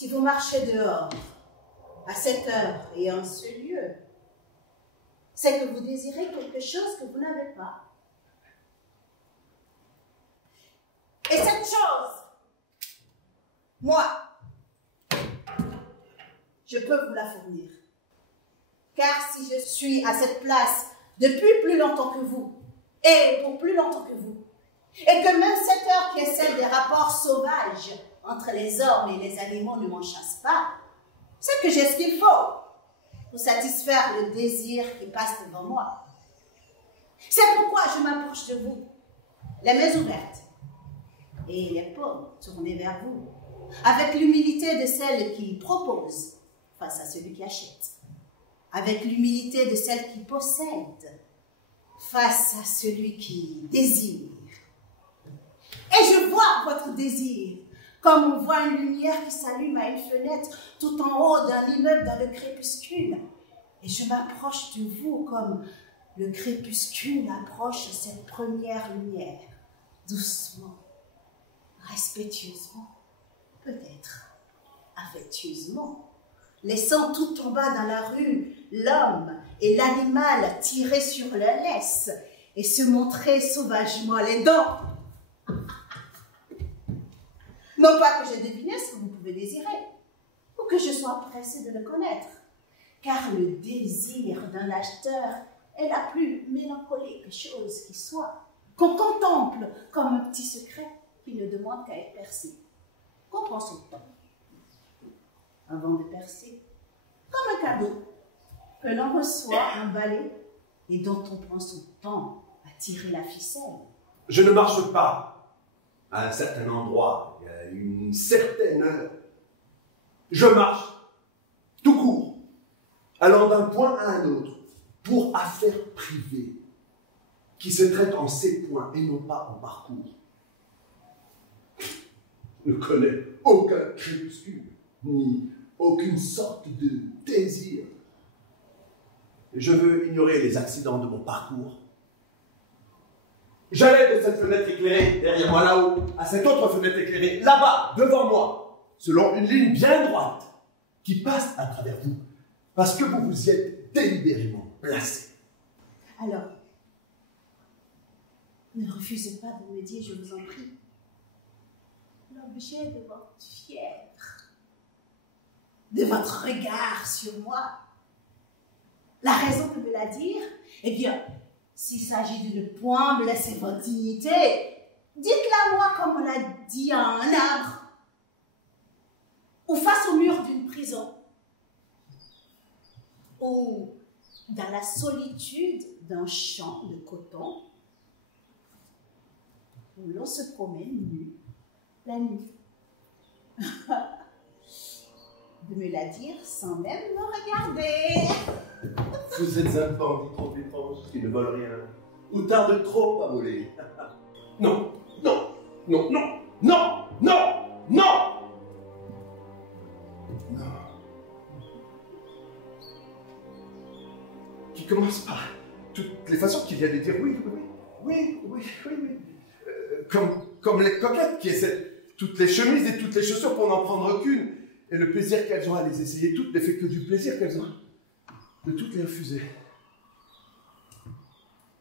Si vous marchez dehors, à cette heure et en ce lieu, c'est que vous désirez quelque chose que vous n'avez pas. Et cette chose, moi, je peux vous la fournir. Car si je suis à cette place depuis plus longtemps que vous, et pour plus longtemps que vous, et que même cette heure qui est celle des rapports sauvages entre les hommes et les animaux ne m'en chasse pas, c'est que j'ai ce qu'il faut pour satisfaire le désir qui passe devant moi. C'est pourquoi je m'approche de vous, les mains ouvertes et les paumes tournées vers vous, avec l'humilité de celle qui propose face à celui qui achète, avec l'humilité de celle qui possède face à celui qui désire. Et je vois votre désir, comme on voit une lumière qui s'allume à une fenêtre tout en haut d'un immeuble dans le crépuscule. Et je m'approche de vous comme le crépuscule approche cette première lumière, doucement, respectueusement, peut-être affectueusement, laissant tout en bas dans la rue l'homme et l'animal tirer sur la laisse et se montrer sauvagement les dents. Non pas que j'ai deviné ce que vous pouvez désirer, ou que je sois pressée de le connaître, car le désir d'un acheteur est la plus mélancolique chose qui soit, qu'on contemple comme un petit secret qui ne demande qu'à être percé. Qu'on prend son temps avant de percer, comme un cadeau que l'on reçoit emballé et dont on prend son temps à tirer la ficelle. Je ne marche pas à un certain endroit, il y a une certaine heure. Je marche tout court, allant d'un point à un autre, pour affaires privées, qui se traitent en ces points et non pas en parcours. Je ne connais aucun crépuscule, ni aucune sorte de désir. Je veux ignorer les accidents de mon parcours. J'allais de cette fenêtre éclairée, derrière moi là-haut, à cette autre fenêtre éclairée, là-bas, devant moi, selon une ligne bien droite, qui passe à travers vous, parce que vous vous y êtes délibérément placé. Alors, ne refusez pas de me dire, je vous en prie, l'objet de votre fièvre, de votre regard sur moi. La raison de me la dire, eh bien, s'il s'agit d'une point blesser votre dignité, dites-la moi comme on l'a dit à un arbre, ou face au mur d'une prison, ou dans la solitude d'un champ de coton, où l'on se promène nu la nuit. De me la dire sans même me regarder. Vous êtes un bandit trop étrange qui ne vole rien, ou tarde trop à voler. Non, non, non, non, non, non, non, non. Qui commence par toutes les façons qu'il y a de dire oui, oui, oui, oui, oui, oui. Comme les coquettes qui essaient toutes les chemises et toutes les chaussures pour n'en prendre qu'une. Et le plaisir qu'elles ont à les essayer toutes ne fait que du plaisir qu'elles ont de toutes les refuser.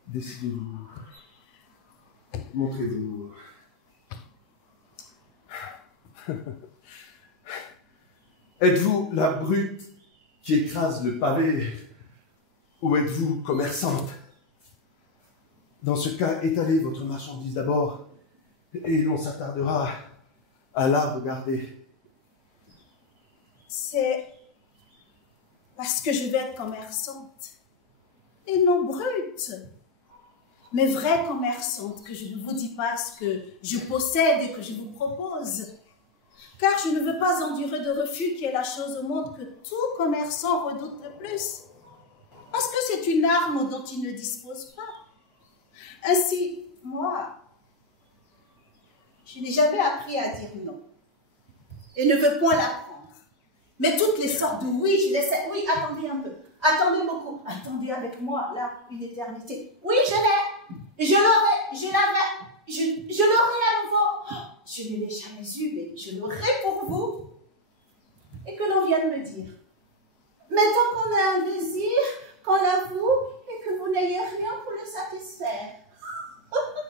Décidez-vous. Montrez-vous. Êtes-vous la brute qui écrase le pavé ou êtes-vous commerçante? Dans ce cas, étalez votre marchandise d'abord et l'on s'attardera à la regarder. C'est parce que je vais être commerçante et non brute, mais vraie commerçante, que je ne vous dis pas ce que je possède et que je vous propose. Car je ne veux pas endurer de refus qui est la chose au monde que tout commerçant redoute le plus. Parce que c'est une arme dont il ne dispose pas. Ainsi, moi, je n'ai jamais appris à dire non et ne veux point l'apprendre. Mais toutes les sortes de oui, je les sais. Oui, attendez un peu. Attendez beaucoup. Attendez avec moi, là, une éternité. Oui, je l'ai. Je l'aurai. Je l'avais. Je l'aurai à nouveau. Je ne l'ai jamais eu, mais je l'aurai pour vous. et que l'on vienne me dire. Mais tant qu'on a un désir, qu'on l'avoue et que vous n'ayez rien pour le satisfaire,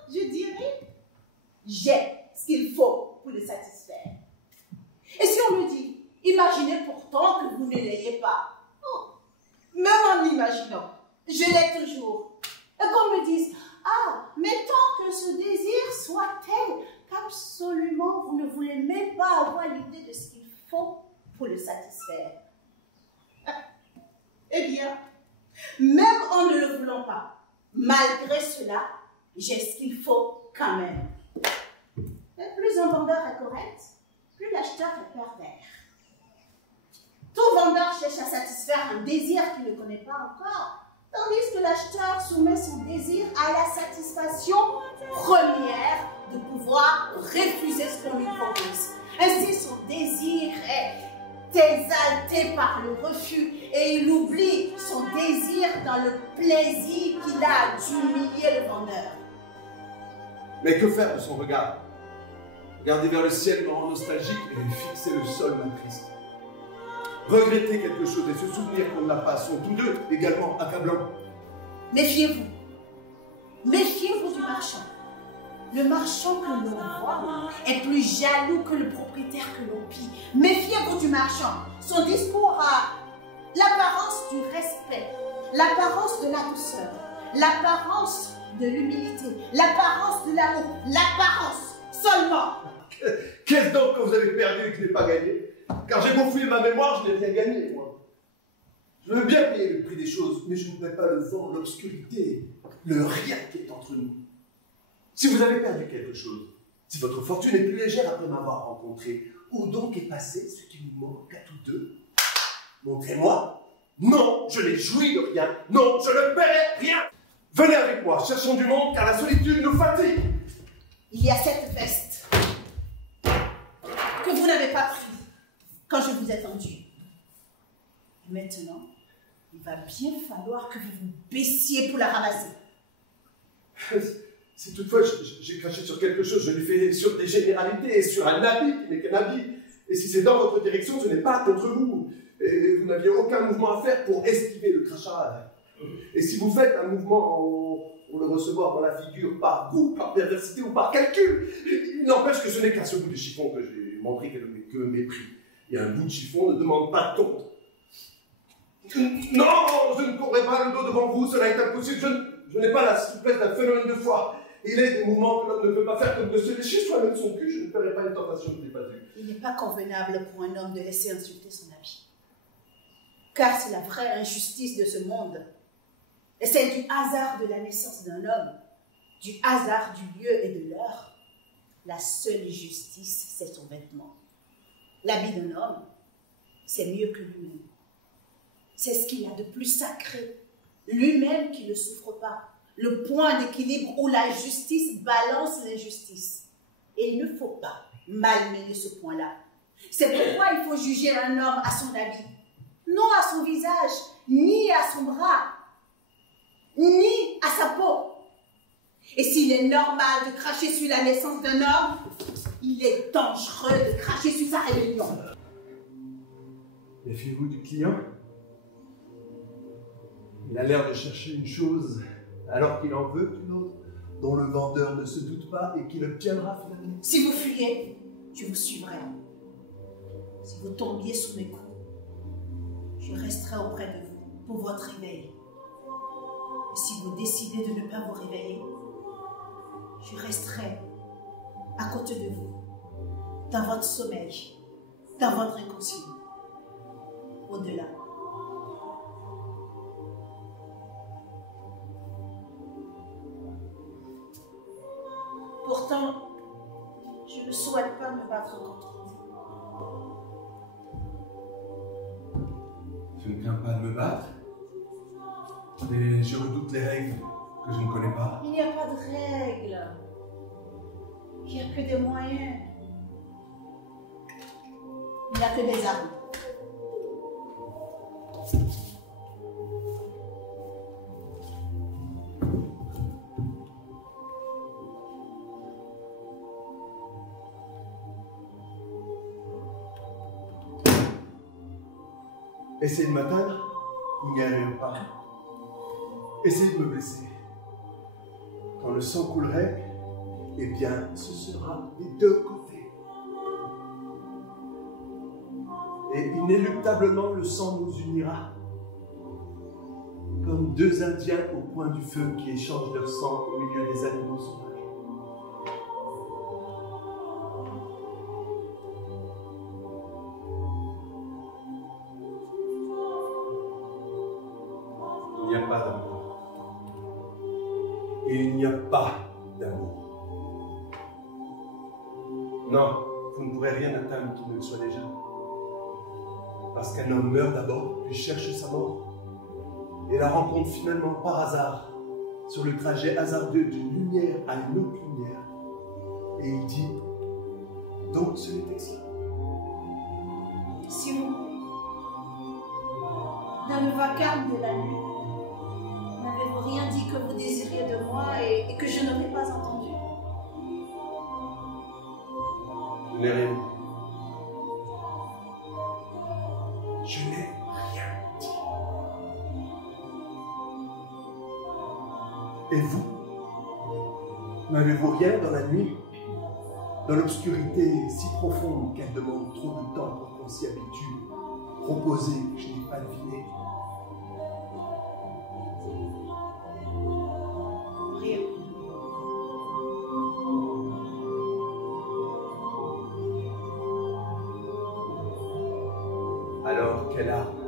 je dirais, j'ai ce qu'il faut pour le satisfaire. Et si on me dit, imaginez pourtant que vous ne l'ayez pas, oh, même en imaginant, je l'ai toujours. Et qu'on me dise, ah, mais tant que ce désir soit tel qu'absolument vous ne voulez même pas avoir l'idée de ce qu'il faut pour le satisfaire. Eh bien, même en ne le voulant pas, malgré cela, j'ai ce qu'il faut quand même. Et plus un vendeur est correct, plus l'acheteur est pervers. Tout vendeur cherche à satisfaire un désir qu'il ne connaît pas encore, tandis que l'acheteur soumet son désir à la satisfaction première de pouvoir refuser ce qu'on lui propose. Ainsi, son désir est exalté par le refus et il oublie son désir dans le plaisir qu'il a d'humilier le vendeur. Mais que faire de son regard? Regarder vers le ciel me rend nostalgique et fixer le sol m'attriste. Regretter quelque chose et se souvenir qu'on ne l'a pas sont tous deux également accablants. Méfiez-vous. Méfiez-vous du marchand. Le marchand que l'on voit est plus jaloux que le propriétaire que l'on pille. Méfiez-vous du marchand. Son discours a l'apparence du respect, l'apparence de la douceur, l'apparence de l'humilité, l'apparence de l'amour, l'apparence seulement. Qu'est-ce donc que vous avez perdu et que je n'ai pas gagné? Car j'ai beau fouiller ma mémoire, je n'ai rien gagné, moi. Je veux bien payer le prix des choses, mais je ne pourrais pas le vent, l'obscurité, le rien qui est entre nous. Si vous avez perdu quelque chose, si votre fortune est plus légère après m'avoir rencontré, où donc est passé ce qui nous manque à tous deux? Montrez-moi. Non, je n'ai joui de rien. Non, je ne paierai rien. Venez avec moi, cherchons du monde, car la solitude nous fatigue. Il y a cette veste que vous n'avez pas prise quand je vous ai tendu. Et maintenant, il va bien falloir que vous vous baissiez pour la ramasser. Si toutefois j'ai craché sur quelque chose, je l'ai fait sur des généralités et sur un habit qui n'est qu'un habit. Et si c'est dans votre direction, ce n'est pas contre vous. Et vous n'aviez aucun mouvement à faire pour esquiver le crachat. Et si vous faites un mouvement pour le recevoir dans la figure par goût, par perversité ou par calcul, il n'empêche que ce n'est qu'à ce bout de chiffon que j'ai montré que mépris. Et un bout de chiffon ne demande pas de tonte. Non, je ne courrai pas le dos devant vous, cela est impossible. Je n'ai pas la souplesse d'un phénomène de foi. Il est des mouvements que l'homme ne peut pas faire comme de se lécher soi-même son cul. Je ne ferai pas une tentation que je n'ai pas vue. Il n'est pas convenable pour un homme de laisser insulter son habit. Car c'est la vraie injustice de ce monde. Et c'est du hasard de la naissance d'un homme, du hasard du lieu et de l'heure. La seule justice, c'est son vêtement. L'habit d'un homme, c'est mieux que lui-même. C'est ce qu'il a de plus sacré. Lui-même qui ne souffre pas. Le point d'équilibre où la justice balance l'injustice. Et il ne faut pas malmener ce point-là. C'est pourquoi il faut juger un homme à son habit. Non à son visage, ni à son bras, ni à sa peau. Et s'il est normal de cracher sur la naissance d'un homme, il est dangereux de cracher sur sa rébellion. Méfiez-vous du client. Il a l'air de chercher une chose alors qu'il en veut une autre, dont le vendeur ne se doute pas et qu'il obtiendra finalement. Si vous fuyez, je vous suivrai. Si vous tombiez sous mes coups, je resterai auprès de vous pour votre réveil. Et si vous décidez de ne pas vous réveiller, je resterai à côté de vous, dans votre sommeil, dans votre inconscient, au-delà. Pourtant, je ne souhaite pas me battre contre vous. Je ne crains pas de me battre, mais je redoute les règles que je ne connais pas. Il n'y a pas de règles. Il n'y a que des moyens. Il n'y a que des armes. Essayez de m'atteindre, vous n'y arriverez pas. Essayez de me blesser. Quand le sang coulerait, eh bien, ce sera des deux côtés. Et inéluctablement, le sang nous unira. Comme deux Indiens au coin du feu qui échangent leur sang au milieu des animaux sauvages. Il n'y a pas d'amour. Il n'y a pas d'amour. Non, vous ne pourrez rien atteindre qui ne le soit déjà. Parce qu'un homme meurt d'abord, puis cherche sa mort. Et la rencontre finalement par hasard, sur le trajet hasardeux d'une lumière à une autre lumière. Et il dit, donc ce n'était que cela. Si vous, dans le vacarme de la nuit, n'avez-vous rien dit que vous désiriez de moi et que je n'aurais pas entendu? Je n'ai rien dit. Je n'ai rien dit. Et vous, n'avez-vous rien dans la nuit, dans l'obscurité si profonde qu'elle demande trop de temps pour qu'on s'y habitue, proposé que je n'ai pas deviné? Rien. Alors quelle arme